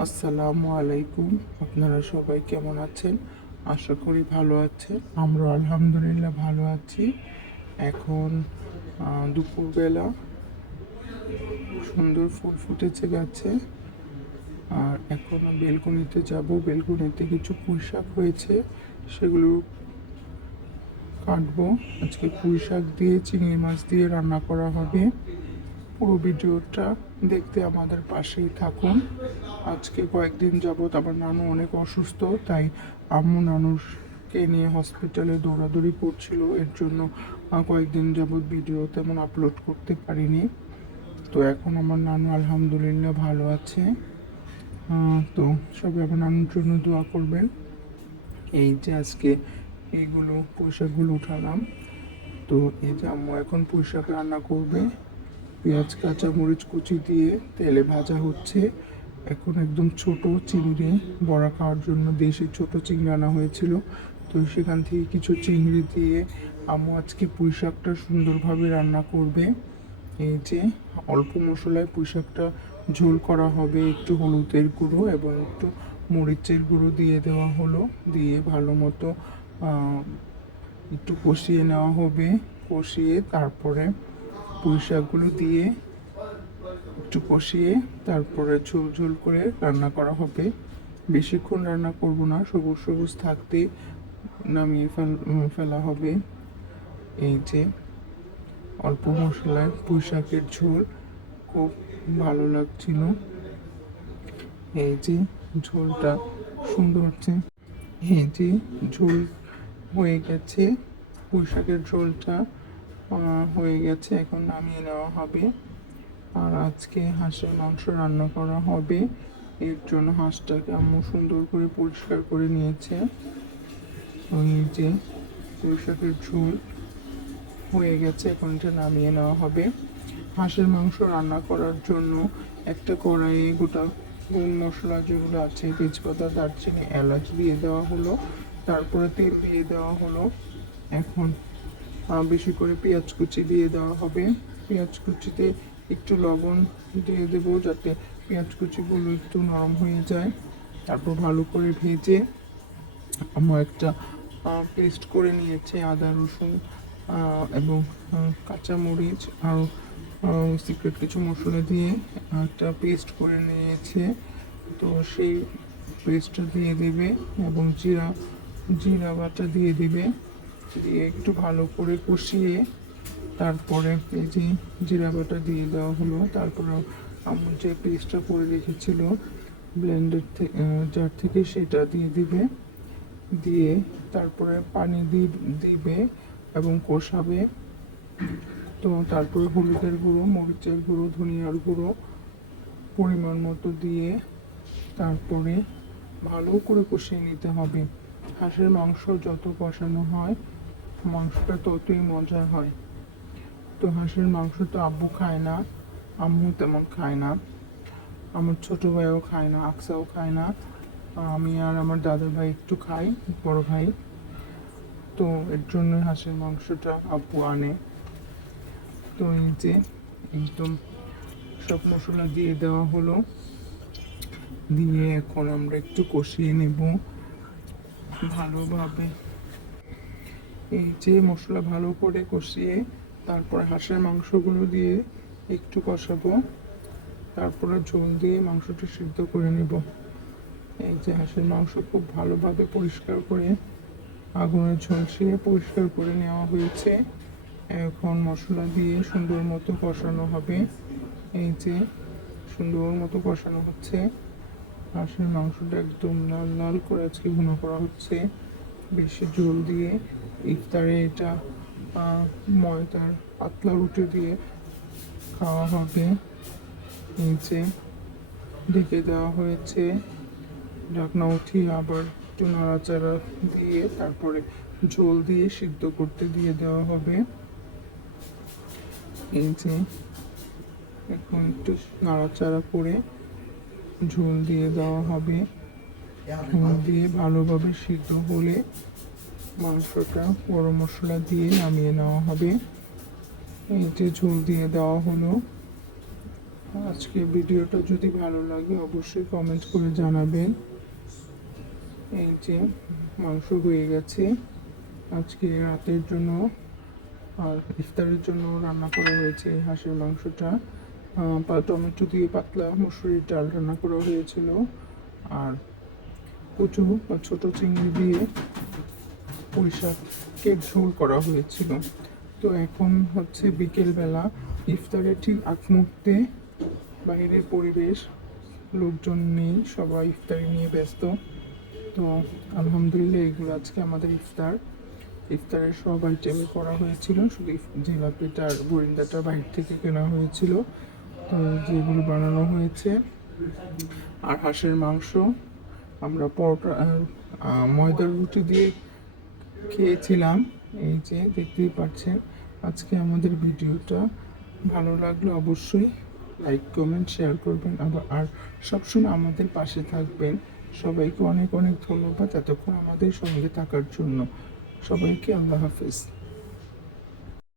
আসসালামু আলাইকুম। আপনারা সবাই কেমন আছেন? আশা করি ভালো আছেন। আমরা আলহামদুলিল্লাহ ভালো আছি। এখন দুপুরবেলা সুন্দর ফুল ফুটেছে গাছে। আর এখন বেলকনিতে যাব। বেলকনিতে কিছু পুঁই শাক হয়েছে, সেগুলো কাটবো। আজকে পুঁই শাক দিয়ে চিংড়ি মাছ দিয়ে রান্না করা হবে। পুরো ভিডিওটা দেখতে আমাদের পাশেই থাকুন। আজকে কয়েকদিন যাবৎ আমার নানু অনেক অসুস্থ, তাই আম্মু নানুকে নিয়ে হসপিটালে দৌড়াদৌড়ি করছিল। এর জন্য কয়েকদিন যাবৎ ভিডিও তেমন আপলোড করতে পারিনি। তো এখন আমার নানু আলহামদুলিল্লাহ ভালো আছে। তো সবাই আমার নানুর জন্য দোয়া করবেন। এই যে আজকে এইগুলো পুঁইশাকগুলো উঠালাম। তো এই যে আম্মু এখন পুঁইশাক রান্না করবে। পেঁয়াজ কাঁচা মরিচ কুচি দিয়ে তেলে ভাজা হচ্ছে। এখন একদম ছোট চিংড়ি, বড়া খাওয়ার জন্য দেশি ছোট চিংড়ি আনা হয়েছিল, তো সেখান থেকে কিছু চিংড়ি দিয়ে আম্মু আজকে পুঁই শাকটা সুন্দরভাবে রান্না করবে। এই যে অল্প মশলায় পুঁই শাকটা ঝোল করা হবে। একটু হলুদের গুঁড়ো এবং একটু মরিচের গুঁড়ো দিয়ে দেওয়া হলো, দিয়ে ভালো মতো একটু কষিয়ে নেওয়া হবে। কষিয়ে তারপরে পুঁই শাকগুলো দিয়ে একটু কষিয়ে তারপরে ঝোল ঝোল করে রান্না করা হবে। বেশিক্ষণ রান্না করব না, সবুজ সবুজ থাকতে নামিয়ে ফেলা হবে। এই যে অল্প মশলায় পুঁই শাকের ঝোল খুব ভালো লাগছিল। এই যে ঝোলটা সুন্দর হচ্ছে। এই যে ঝোল হয়ে গেছে, পুঁই শাকের ঝোলটা হয়ে গেছে, এখন নামিয়ে নেওয়া হবে। আর আজকে হাঁসের মাংস রান্না করা হবে। এর জন্য হাঁসটাকে আম্মু সুন্দর করে পরিষ্কার করে নিয়েছে। ওই যে পুঁই শাকের ঝোল হয়ে গেছে, এখন এটা নামিয়ে নেওয়া হবে। হাঁসের মাংস রান্না করার জন্য একটা কড়াইয়ে গোটা গরম মশলা যেগুলো আছে, তেজপাতা, দারচিনি, এলাচ দিয়ে দেওয়া হলো। তারপরে তেল দিয়ে দেওয়া হলো। এখন বেশি করে পেঁয়াজ কুচি দিয়ে দেওয়া হবে। পেঁয়াজ কুচিতে একটু লবণ দিয়ে দেবো, যাতে পেঁয়াজ কুচিগুলো একটু নরম হয়ে যায়। তারপর ভালো করে ভেজে আমার একটা পেস্ট করে নিয়েছে আদা রসুন এবং কাঁচামরিচ আর সিক্রেট কিছু মশলা দিয়ে একটা পেস্ট করে নিয়েছে। তো সেই পেস্টটা দিয়ে দেবে এবং জিরা বাটা দিয়ে দেবে, দিয়ে একটু ভালো করে কষিয়ে তারপরে এই যে জিরা বাটা দিয়ে দেওয়া হলো। তারপরে আমার যে পেস্টটা করে রেখেছিল ব্লেন্ডার থেকে, জার থেকে, সেটা দিয়ে দিবে। দিয়ে তারপরে পানি দিবে এবং কষাবে। তো তারপরে হলুদের গুঁড়ো, মরিচের গুঁড়ো, ধনিয়ার গুঁড়ো পরিমাণ মতো দিয়ে তারপরে ভালো করে কষিয়ে নিতে হবে। হাঁসের মাংস যত কষানো হয় মাংসটা ততই মজার হয়। তো হাঁসের মাংস তো আব্বু খায় না, আম্মু তেমন খায় না, আমার ছোট ভাইও খায় না, আকসাও খায় না। আমি আর আমার দাদা ভাই একটু খাই, বড় ভাই। তো এর জন্য হাঁসের মাংসটা আব্বু আনে। তো এই যে একদম সব মশলা দিয়ে দেওয়া হলো, দিয়ে এখন আমরা একটু কষিয়ে নেব ভালোভাবে। এই যে মশলা ভালো করে কষিয়ে তারপরে হাঁসের মাংসগুলো দিয়ে একটু কষাবো। তারপরে ঝোল দিয়ে মাংসটা সিদ্ধ করে নেব। এই যে হাঁসের মাংস খুব ভালোভাবে পরিষ্কার করে আগুনের ঝলসিয়ে পরিষ্কার করে নেওয়া হয়েছে। এখন মশলা দিয়ে সুন্দর মতো কষানো হবে। এই যে সুন্দর মতো কষানো হচ্ছে। হাঁসের মাংসটা একদম লাল লাল করে আজকে ভুনা করা হচ্ছে, বেশি ঝোল দিয়ে। ইফতারে এটা ময়দার পাতলা রুটি দিয়ে খাওয়া হবে। এই যে ঢেকে দেওয়া হয়েছে, ঢাকনা উঠিয়ে আবার একটু নাড়াচাড়া দিয়ে তারপরে ঝোল দিয়ে সিদ্ধ করতে দিয়ে দেওয়া হবে। এই যে এখন একটু নাড়াচাড়া করে ঝোল দিয়ে দেওয়া হবে। ঝোল দিয়ে ভালোভাবে সিদ্ধ হলে মাংসটা গরম মশলা দিয়ে নামিয়ে নেওয়া হবে। এই যে ঝোল দিয়ে দেওয়া হলো, আজকে ভিডিওটা যদি ভালো লাগে অবশ্যই কমেন্ট করে জানাবেন। এই যে মাংস হয়ে গেছে, আজকে রাতের জন্য আর ইফতারের জন্য রান্না করা হয়েছে এই হাঁসের মাংসটা। টমেটো দিয়ে পাতলা মুসুরির ডাল রান্না করা হয়েছিল, আর কচু বা ছোটো চিংড়ি দিয়ে পুঁই শাকের ঝোল করা হয়েছিল। তো এখন হচ্ছে বিকেলবেলা, ইফতারের ঠিক আগ মুহূর্তে, বাইরের পরিবেশ, লোকজন নেই, সবাই ইফতারি নিয়ে ব্যস্ত। তো আলহামদুলিল্লাহ এগুলো আজকে আমাদের ইফতারের সব আইটেমই করা হয়েছিল, শুধু জিলাপিটা আর বরিন্দাটা বাইরে থেকে কেনা হয়েছিল। তো যেগুলো বানানো হয়েছে, আর হাঁসের মাংস আমরা পরোটা ময়দার রুটি দিয়ে খেয়েছিলাম। এই যে দেখতেই পাচ্ছেন। আজকে আমাদের ভিডিওটা ভালো লাগলে অবশ্যই লাইক কমেন্ট শেয়ার করবেন, আর সবসময় আমাদের পাশে থাকবেন। সবাইকে অনেক অনেক ধন্যবাদ এতক্ষণ আমাদের সঙ্গে থাকার জন্য। সবাইকে আল্লাহ হাফেজ।